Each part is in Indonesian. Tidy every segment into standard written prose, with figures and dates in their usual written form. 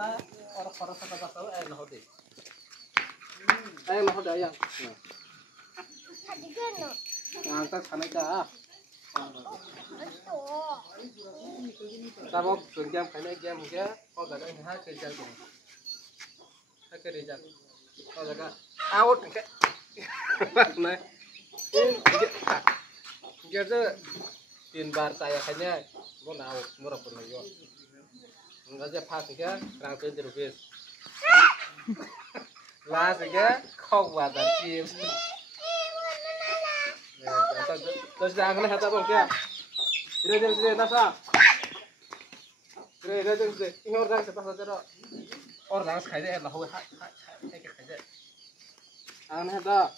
nasa orang-orang kata pasal ayam hode. Ayam hode ayam. Angkat sana aja. Sabok game kayaknya game dia. Oh gak ada yang kerja tuh. Kerja. Oh gak out kayak. Nah. Dia tuh tin bar saya kayaknya mau out murah pun lagi. Enggak aja pas ya, kurang tujuh rupiah. Las ya, kau buat archib. Terus jangan lihat apa ya. Ini dia nasa. Ini ini orang siapa saja orang sekali lah, hai kerja. Aneh dah.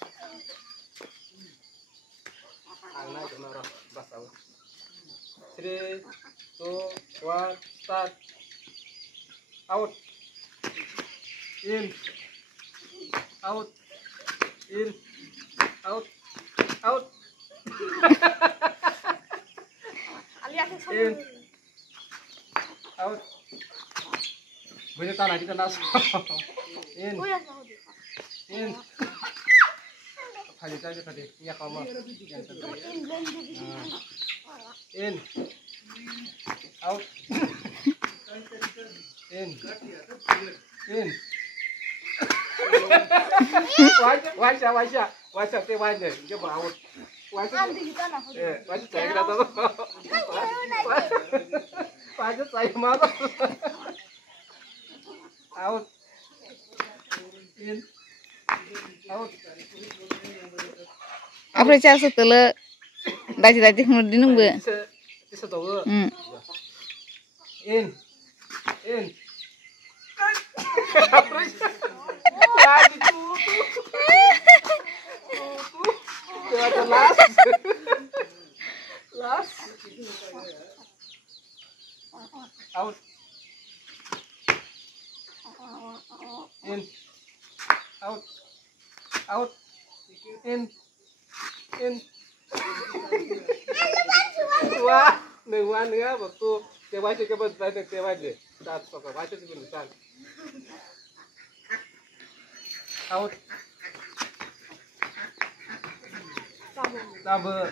Aneh cuma orang bahasa. 3, 2, 1, start. Out, in, out, in, out, out. In, out. Banyak tanah kita nas. In, in. Kali saja tadi, iya kamu. In, out. In. Wacha te waje, dia mau. Wacha saya kira tahu. Wacha saya mau. Out. In. Out. Apa cara setelah daji kemudian nunggu? Bisa tahu. In. In. Lagi tuh. Ada las. Las. Out. In. Out. Out. In. In. Wah, nengwan ya waktu tewas ke bawah tewas deh. Saat sok baca sih berusan. Out. Sabar.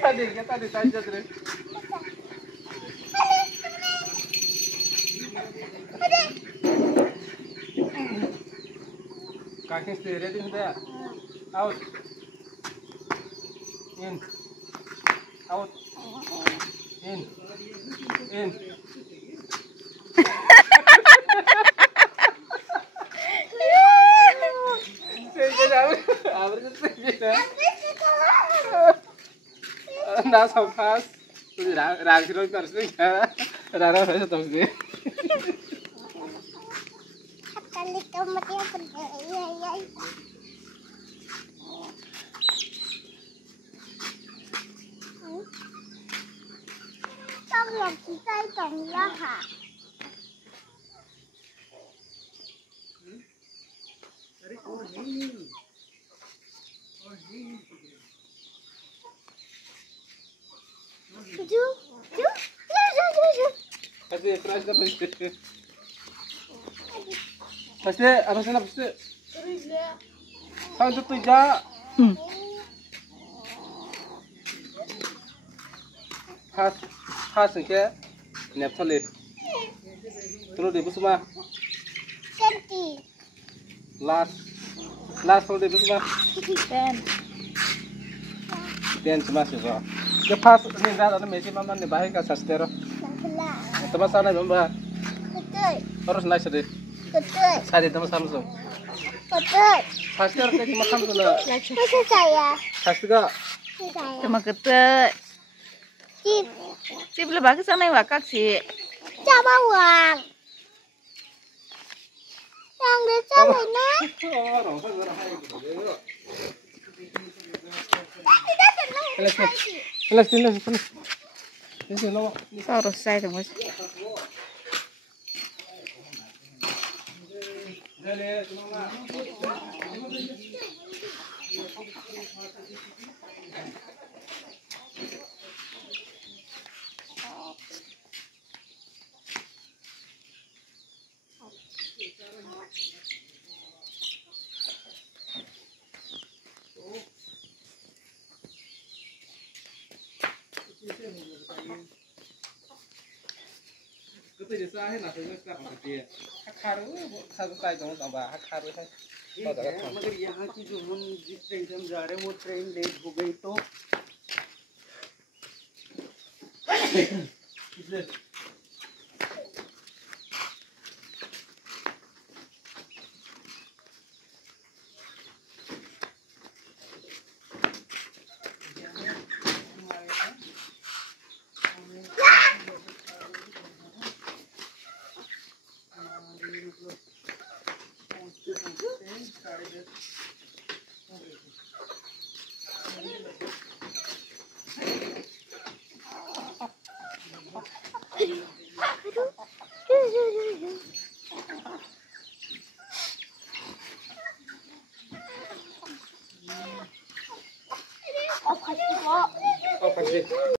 Tadi saja terus. Kaki sendiri itu sudah. Out. In. Out. In. In. Nah, sampas sudah ragu terus ya. Rara saya tahu sih. Kali kemudian iya. Trong lòng chỉ tay trồng ra hả? Chú. Pasti, apa sana pasti? Kan tuh ja. Pas ke Nepal. Terus di Busma. Senti. Last kalau di Busma. 10 cuma sih so. Ya pas ini dah ada mesin mama nih bahaya kan sastero. Teman sana mbak. Betul. Harus naik sedih. Betul. Saya teman Samsung. Betul. Sastero kayak cuma Samsung lah. Masa saya. Sastero. Saya. Cuma kete. Cip. Cip lebih ke sana wakak sih. Coba uang. Yang bisa mana? Orang hai gitu. Kelas. Ini loh. Harus saya tunggu. Kita jasa hai nak tengok tak apa dia. Hakar satu tay jauh tambah hakar है. ठीक है मगर यहाँ की जो हम जिस ट्रेन से हम जा रहे हैं वो ट्रेन लेट हो गई तो Oh, pasti.